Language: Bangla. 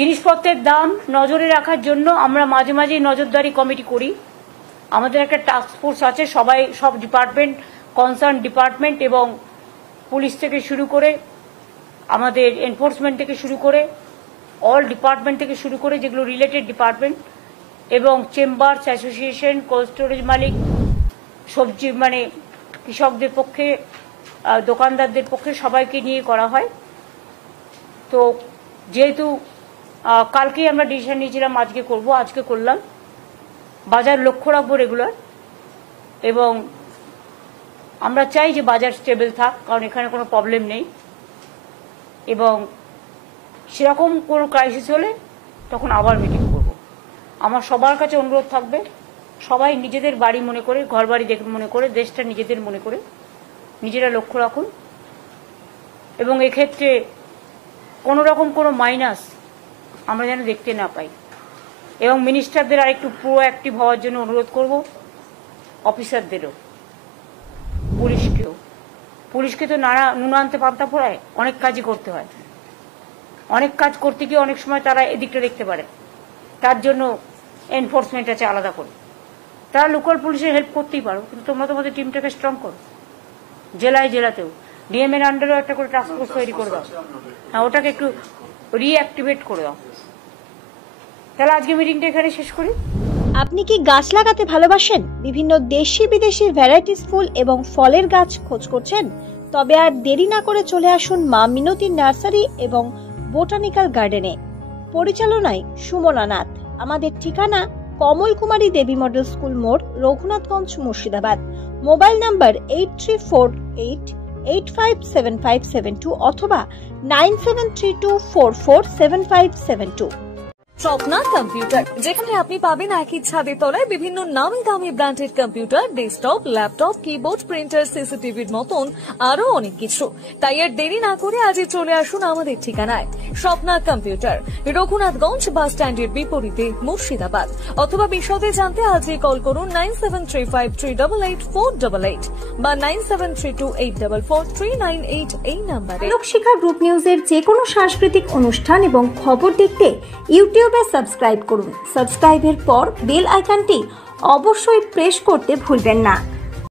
জিনিসপত্রের দাম নজরে রাখার জন্য আমরা মাঝে মাঝে নজরদারি কমিটি করি। আমাদের একটা টাস্ক ফোর্স আছে, সব ডিপার্টমেন্ট, কনসার্ন ডিপার্টমেন্ট এবং পুলিশ থেকে শুরু করে আমাদের এনফোর্সমেন্ট থেকে শুরু করে অল ডিপার্টমেন্ট থেকে শুরু করে যেগুলো রিলেটেড ডিপার্টমেন্ট এবং চেম্বার্স অ্যাসোসিয়েশন, কোল্ড স্টোরেজ মালিক, সবজি কৃষকদের পক্ষে, দোকানদারদের পক্ষে সবাইকে নিয়ে করা হয়। তো যেহেতু কালকেই আমরা ডিসিশন নিয়েছিলাম আজকে করব, আজকে করলাম। বাজার লক্ষ্য রাখবো রেগুলার এবং আমরা চাই যে বাজার স্টেবল থাক, কারণ এখানে কোনো প্রবলেম নেই এবং সেরকম কোনো ক্রাইসিস হলে তখন আবার মিটিং করব। আমার সবার কাছে অনুরোধ থাকবে, সবাই নিজেদের বাড়ি মনে করে, ঘর বাড়ি মনে করে, দেশটা নিজেদের মনে করে নিজেরা লক্ষ্য রাখুন এবং এক্ষেত্রে কোনো রকম কোনো মাইনাস আমরা যেন দেখতে না পাই এবং মিনিস্টারদের আরেকটু প্রোঅ্যাক্টিভ হওয়ার জন্য অনুরোধ করব, অফিসারদেরও, পুলিশকে তো নুন আনতে পান্তা ফোড়ায়, অনেক কাজই করতে হয়। অনেক কাজ করতে গিয়ে অনেক সময় তারা এদিকটা দেখতে পারে, তার জন্য এনফোর্সমেন্ট আছে আলাদা করে। তারা লোকাল পুলিশের হেল্প করতেই পারো, কিন্তু তোমরা তোমাদের টিমটাকে স্ট্রং করো। জেলাতেও ডিএম এর আন্ডারেও একটা করে টাস্ক ফোর্স তৈরি করে দাও, হ্যাঁ, ওটাকে একটু রিঅ্যাক্টিভেট করে দাও। তাহলে আজকে মিটিংটা এখানে শেষ করি। আপনি কি গাছ লাগাতে ভালোবাসেন? বিভিন্ন দেশি বিদেশি ভ্যারাইটিস ফুল এবং ফলের গাছ খোঁজ করছেন? তবে আর দেরি না করে চলে আসুন মা মিনতি নার্সারি এবং বোটানিক্যাল গার্ডেনে। পরিচালনায় সুমনা নাথ। আমাদের ঠিকানা কমল কুমারী দেবী মডেল স্কুল মোড়, রঘুনাথগঞ্জ, মুর্শিদাবাদ। মোবাইল নাম্বার 8348857572 অথবা 9732447572। স্বপ্না কম্পিউটার, যেখানে আপনি পাবেন একই ছাদের তলায় বিভিন্ন নামি দামি branded computer, desktop, laptop, keyboard, printer, সিসিটিভির মতন আরো অনেক কিছু। তাই আর দেরি না করে আজই চলে আসুন আমাদের ঠিকানায়। স্বপ্না কম্পিউটার, রঘুনাথগঞ্জ বাস স্ট্যান্ডের বিপরীতে, মুর্শিদাবাদ। অথবা বিশদে জানতে আজই কল করুন 9735388488 বা 9732844398 এই নাম্বারে। লোকশিক্ষা গ্রুপ নিউজের যে কোনো সাংস্কৃতিক অনুষ্ঠান এবং খবর দেখতে ইউটিউবে সাবস্ক্রাইব করুন। সাবস্ক্রাইবের পর বেল আইকনটি অবশ্যই প্রেস করতে ভুলবেন না।